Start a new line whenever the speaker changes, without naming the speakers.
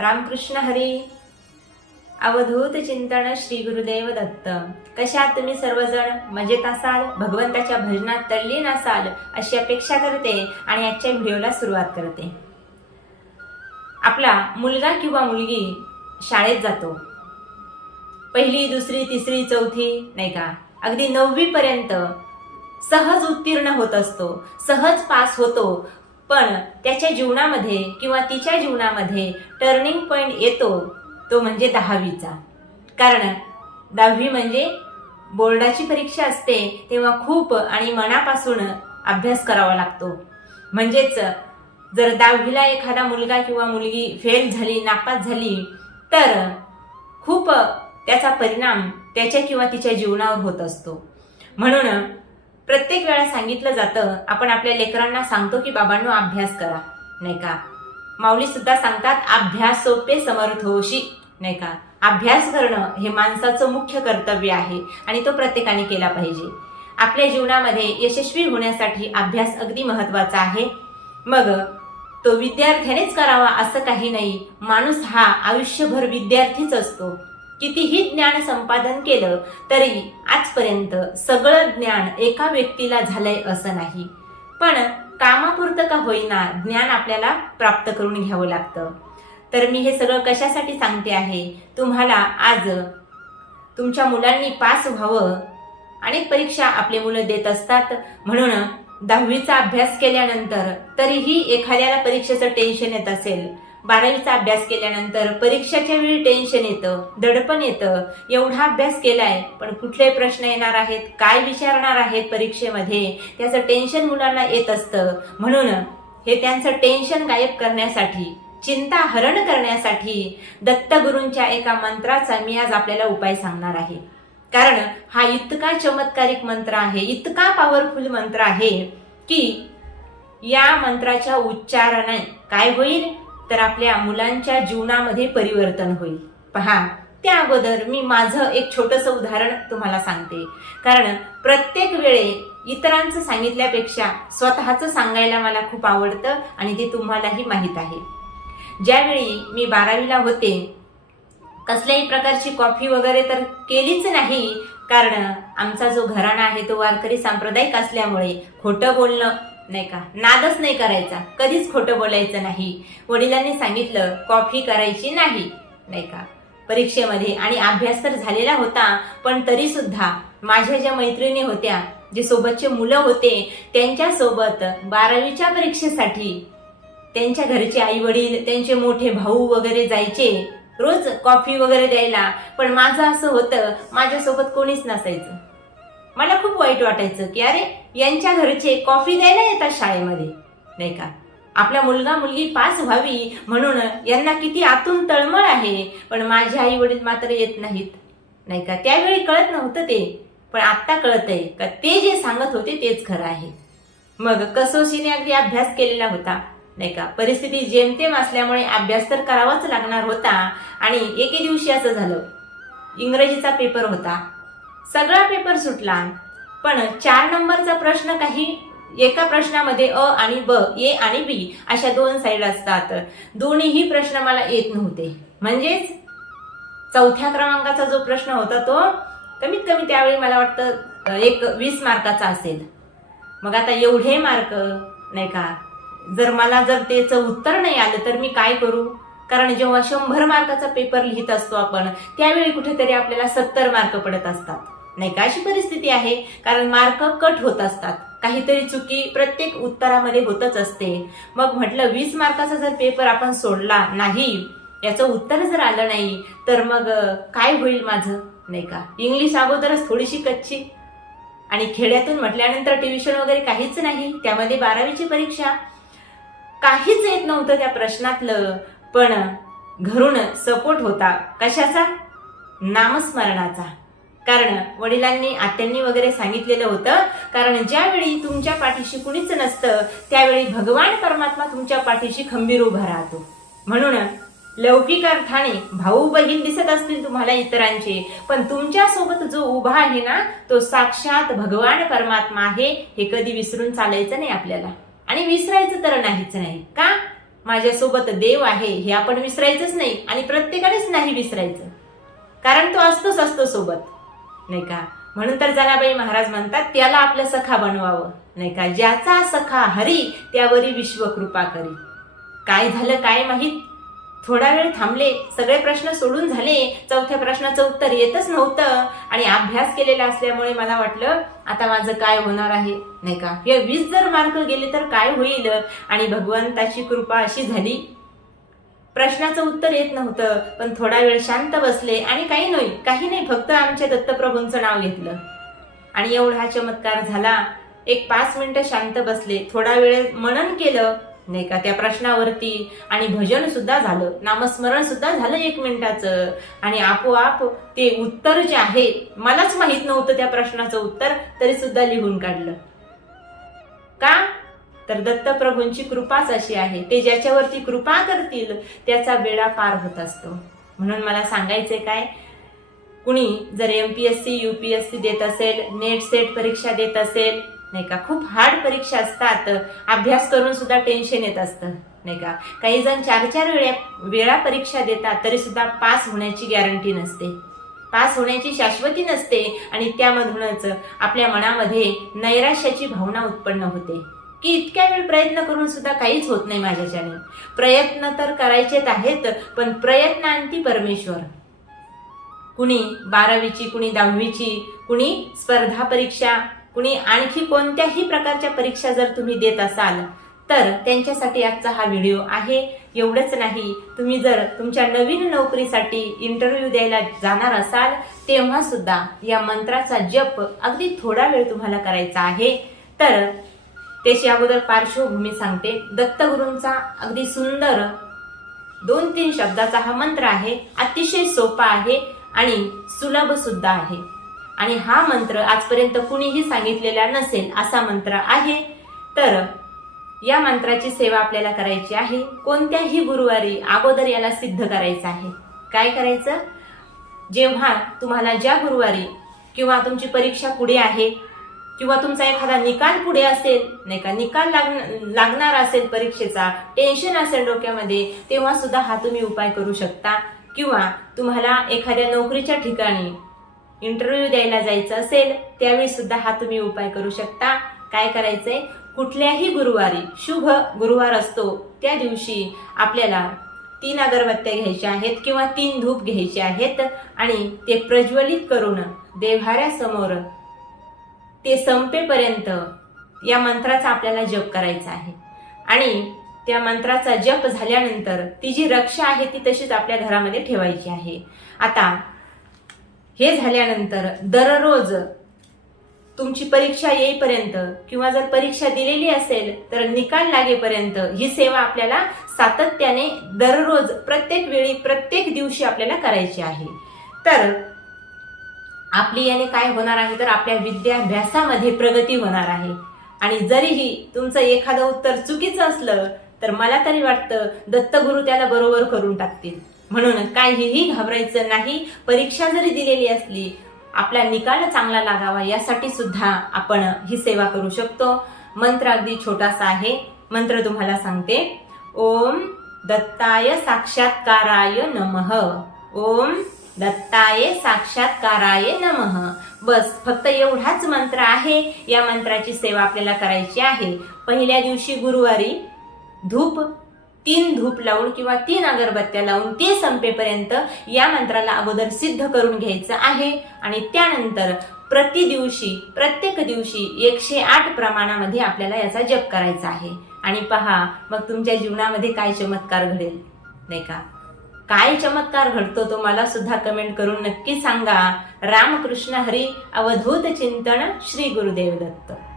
रामकृष्ण हरी. अवधूत चिंतन श्री गुरुदेव दत्त. कशात तुम्ही सर्वजण मजेत असाल? भगवंताच्या भजनात तल्लीन असाल? अशी अपेक्षा करते आणि आजच्या व्हिडिओला सुरुवात करते. आपला मुलगा किंवा मुलगी शाळेत जातो. पहिली दुसरी तिसरी चौथी नाही का? अगदी नववी पर्यंत सहज उत्तीर्ण होत असतो. सहज पास होतो. पण त्याच्या जीवनामध्ये किंवा तिच्या जीवनामध्ये टर्निंग पॉईंट येतो तो म्हणजे दहावीचा. कारण दहावी म्हणजे बोर्डाची परीक्षा असते तेव्हा खूप आणि मनापासून अभ्यास करावा लागतो. म्हणजेच जर दहावीला एखादा मुलगा किंवा मुलगी फेल झाली नापास झाली तर खूप त्याचा परिणाम त्याच्या किंवा तिच्या जीवनावर होत असतो. म्हणून प्रत्येक वेळा सांगितलं जातं आपण आपल्या लेकरांना सांगतो की बाबांनो अभ्यास करा नाही का? माऊली सुद्धा सांगतात अभ्यास सोपे समर्थ होशी नाही का? अभ्यास करणं हे माणसाचं मुख्य कर्तव्य आहे आणि तो प्रत्येकाने केला पाहिजे. आपल्या जीवनामध्ये यशस्वी होण्यासाठी अभ्यास अगदी महत्त्वाचा आहे. मग तो विद्यार्थ्यानेच करावा असं काही नाही. माणूस हा आयुष्यभर विद्यार्थीच असतो. कितीही ज्ञान संपादन केलं तरी आजपर्यंत सगळं ज्ञान एका व्यक्तीला झालंय असं नाही. पण कामापुरतं का होईना ज्ञान आपल्याला प्राप्त करून घ्यावं लागतं. तर मी हे सगळं कशासाठी सांगते आहे? तुम्हाला आज तुमच्या मुलांनी पास व्हावं. अनेक परीक्षा आपले मुलं देत असतात. म्हणून दहावीचा अभ्यास केल्यानंतर तरीही एखाद्याला परीक्षेचं टेन्शन येत असेल. बारावीचा अभ्यास केल्यानंतर परीक्षेच्या वेळी टेन्शन येतं दडपण येतं. एवढा अभ्यास केलाय पण कुठले प्रश्न येणार आहेत काय विचारणार आहेत परीक्षेमध्ये त्याचं टेन्शन मुलांना येत असतं. म्हणून हे त्यांचं टेन्शन गायब करण्यासाठी चिंता हरण करण्यासाठी दत्तगुरूंच्या एका मंत्राचा मी आज आपल्याला उपाय सांगणार आहे. कारण हा इतका चमत्कारिक मंत्र आहे इतका पॉवरफुल मंत्र आहे की या मंत्राच्या उच्चाराने काय होईल? तर आपल्या मुलांच्या जीवनामध्ये परिवर्तन होईल. पहा त्या अगोदर मी माझं एक छोटस उदाहरण तुम्हाला सांगते. कारण प्रत्येक वेळे इतरांचं सांगितल्यापेक्षा स्वतःच सांगायला मला खूप आवडतं आणि ते तुम्हालाही माहीत आहे. ज्यावेळी मी बारावीला होते कसल्याही प्रकारची कॉफी वगैरे तर केलीच नाही कारण आमचा जो घराणा आहे तो वारकरी सांप्रदायिक असल्यामुळे खोटं बोलणं नाही का? नादच नाही करायचा. कधीच खोटं बोलायचं नाही. वडिलांनी सांगितलं कॉफी करायची नाही. नाही का? परीक्षेमध्ये आणि अभ्यास तर झालेला होता पण तरी सुद्धा माझ्या ज्या मैत्रिणी होत्या जे सोबतचे मुलं होते त्यांच्यासोबत बारावीच्या परीक्षेसाठी त्यांच्या घरचे आई वडील त्यांचे मोठे भाऊ वगैरे जायचे. रोज कॉफी वगैरे द्यायला. पण माझं असं होतं माझ्यासोबत कोणीच नसायचं. मला खूप वाईट वाटायचं की अरे यांच्या घरचे कॉफी द्यायला येतात शाळेमध्ये. नाही का? आपला मुलगा मुलगी पास व्हावी म्हणून यांना किती आतून तळमळ आहे पण माझे आई वडील मात्र येत नाहीत. नाही का? त्यावेळी कळत नव्हतं ते पण आत्ता कळतंय का ते जे सांगत होते तेच खरं आहे. मग कसोशीने अगदी अभ्यास केलेला होता. नाही का? परिस्थिती जेमतेम असल्यामुळे अभ्यास तर करावाच लागणार होता आणि एके दिवशी असं झालं. इंग्रजीचा पेपर होता. सगळा पेपर सुटला. पण चार नंबरचा प्रश्न काही एका प्रश्नामध्ये अ आणि ब ए आणि बी अशा दोन साईड असतात. दोन्हीही प्रश्न मला येत नव्हते. म्हणजेच चौथ्या क्रमांकाचा जो प्रश्न होता तो कमीत कमी त्यावेळी मला वाटतं एक वीस मार्काचा असेल. मग आता एवढे मार्क नाही का? जर मला जर त्याचं उत्तर नाही आलं तर मी काय करू? कारण जेव्हा शंभर मार्काचा पेपर लिहित असतो आपण त्यावेळी कुठेतरी आपल्याला सत्तर मार्क पडत असतात. नाही का अशी परिस्थिती आहे? कारण मार्क कट होत असतात. काहीतरी चुकी प्रत्येक उत्तरामध्ये होतच असते. मग म्हटलं वीस मार्काचा जर पेपर आपण सोडला नाही याचं उत्तर जर आलं नाही तर मग काय होईल माझं? नाही का? इंग्लिश अगोदरच थोडीशी कच्ची. आणि खेड्यातून म्हटल्यानंतर ट्युशन वगैरे काहीच नाही. त्यामध्ये बारावीची परीक्षा. काहीच येत नव्हतं त्या प्रश्नातलं. पण घरून सपोर्ट होता. कशाचा? नामस्मरणाचा. कारण वडिलांनी आत्यांनी वगैरे सांगितलेलं होतं. कारण ज्यावेळी तुमच्या पाठीशी कुणीच नसतं त्यावेळी भगवान परमात्मा तुमच्या पाठीशी खंबीर उभा राहतो. म्हणून लौकिक अर्थाने भाऊ बहीण दिसत असतील तुम्हाला इतरांचे पण तुमच्यासोबत जो उभा आहे ना तो साक्षात भगवान परमात्मा आहे हे कधी विसरून चालायचं नाही आपल्याला. आणि विसरायचं तर नाहीच नाही. का? माझ्यासोबत देव आहे हे आपण विसरायचंच नाही आणि प्रत्येकानेच नाही विसरायचं. कारण तो असतोच असतो सोबत. नाही का? म्हणून तर जनाबाई महाराज म्हणतात त्याला आपलं सखा बनवावं. नाही का? ज्याचा सखा हरी त्यावरी विश्वकृपा करी. काय झालं काय माहीत? थोडा वेळ थांबले सगळे प्रश्न सोडून झाले. चौथ्या प्रश्नाचं उत्तर येतच नव्हतं. आणि अभ्यास केलेला असल्यामुळे मला वाटलं आता माझं काय होणार आहे? नाही का? हे वीस जर मार्क गेले तर काय होईल? आणि भगवंताची कृपा अशी झाली प्रश्नाचं उत्तर येत नव्हतं पण थोडा वेळ शांत बसले आणि काही नाही काही नाही फक्त आमच्या दत्तप्रभूंचं नाव घेतलं. आणि एवढा चमत्कार झाला एक पाच मिनिटं शांत बसले थोडा वेळ मनन केलं नाही का त्या प्रश्नावरती. आणि भजन सुद्धा झालं नामस्मरण सुद्धा झालं एक मिनिटाचं. आणि आपोआप ते उत्तर जे आहे मलाच माहीत नव्हतं त्या प्रश्नाचं उत्तर तरी सुद्धा लिहून काढलं. का? तर दत्तप्रभूंची कृपाच अशी आहे. ते ज्याच्यावरती कृपा करतील त्याचा बेडा पार होत असतो. म्हणून मला सांगायचंय काय? कुणी जर M P S C U P S C देत असेल नेट सेट परीक्षा देत असेल नाही का? खूप हार्ड परीक्षा असतात. अभ्यास करून सुद्धा टेन्शन येत असतं नाही का? काही जण चार चार वेळा वेळा परीक्षा देतात तरी सुद्धा पास होण्याची गॅरंटी नसते. पास होण्याची शाश्वती नसते आणि त्यामधूनच आपल्या मनामध्ये नैराश्याची भावना उत्पन्न होते. की इतक्या वेळ प्रयत्न करून सुद्धा काहीच होत नाही माझ्याच्याने. प्रयत्न तर करायचेच आहेत पण प्रयत्नांती परमेश्वर. कुणी बारावीची कुणी दहावीची कुणी स्पर्धा परीक्षा कुणी आणखी कोणत्याही प्रकारच्या परीक्षा जर तुम्ही देत असाल तर त्यांच्यासाठी आजचा हा व्हिडिओ आहे. एवढंच नाही तुम्ही जर तुमच्या नवीन नोकरीसाठी इंटरव्ह्यू द्यायला जाणार असाल तेव्हा सुद्धा या मंत्राचा जप अगदी थोडा वेळ तुम्हाला करायचा आहे. तर त्याची अगोदर पार्श्वभूमी सांगते. दत्तगुरूंचा अगदी सुंदर दोन तीन शब्दाचा हा मंत्र आहे. अतिशय सोपा आहे आणि सुलभ सुद्धा आहे. आणि हा मंत्र आजपर्यंत कुणीही सांगितलेला नसेल असा मंत्र आहे. तर या मंत्राची सेवा आपल्याला करायची आहे. कोणत्याही गुरुवारी अगोदर याला सिद्ध करायचं आहे. काय करायचं? जेव्हा तुम्हाला ज्या गुरुवारी किंवा तुमची परीक्षा पुढे आहे किंवा तुमचा एखादा निकाल पुढे असेल नाही का निकाल लागण लागणार असेल परीक्षेचा टेन्शन असेल डोक्यामध्ये तेव्हा सुद्धा हा तुम्ही उपाय करू शकता. किंवा तुम्हाला एखाद्या नोकरीच्या ठिकाणी इंटरव्ह्यू द्यायला जायचं असेल त्यावेळी सुद्धा हा तुम्ही उपाय करू शकता. काय करायचंय? कुठल्याही गुरुवारी शुभ गुरुवार असतो त्या दिवशी आपल्याला तीन अगरबत्त्या घ्यायच्या आहेत किंवा तीन धूप घ्यायचे आहेत आणि ते प्रज्वलित करून देव्हाऱ्यासमोर ते संपेपर्यंत या मंत्राचा आपल्याला जप करायचा आहे. आणि त्या मंत्राचा जप झाल्यानंतर ती जी रक्षा आहे ती तशीच आपल्या घरामध्ये ठेवायची आहे. आता हे झाल्यानंतर दररोज तुमची परीक्षा येईपर्यंत किंवा जर परीक्षा दिलेली असेल तर निकाल लागेपर्यंत ही सेवा आपल्याला सातत्याने दररोज प्रत्येक वेळी प्रत्येक दिवशी आपल्याला करायची आहे. तर आपली याने काय होणार आहे तर आपल्या विद्याभ्यासामध्ये प्रगती होणार आहे. आणि जरीही तुमचं एखादं उत्तर चुकीचं असलं तर मला तरी वाटतं दत्तगुरु त्याला बरोबर करून टाकतील. म्हणून काहीही घाबरायचं नाही परीक्षा जरी दिलेली असली आपला निकाल चांगला लागावा यासाठी सुद्धा आपण ही सेवा करू शकतो. मंत्र अगदी छोटासा आहे. मंत्र तुम्हाला सांगते. ओम दत्ताय साक्षात्काराय नमः. ओम दत्ताय साक्षात्काराय नमः. बस फक्त एवढाच मंत्र आहे. या मंत्राची सेवा आपल्याला करायची आहे. पहिल्या दिवशी गुरुवारी धूप तीन धूप लावून किंवा तीन अगरबत्त्या लावून ते संपेपर्यंत या मंत्राला अगोदर सिद्ध करून घ्यायचं आहे. आणि त्यानंतर प्रति दिवशी प्रत्येक दिवशी एकशे आठ प्रमाणामध्ये आपल्याला याचा जप करायचा आहे. आणि पहा मग तुमच्या जीवनामध्ये काय चमत्कार घडेल नाही का? काय चमत्कार घडतो तो मला सुद्धा कमेंट करून नक्की सांगा. रामकृष्ण हरी अवधूत चिंतन श्री गुरुदेव दत्त.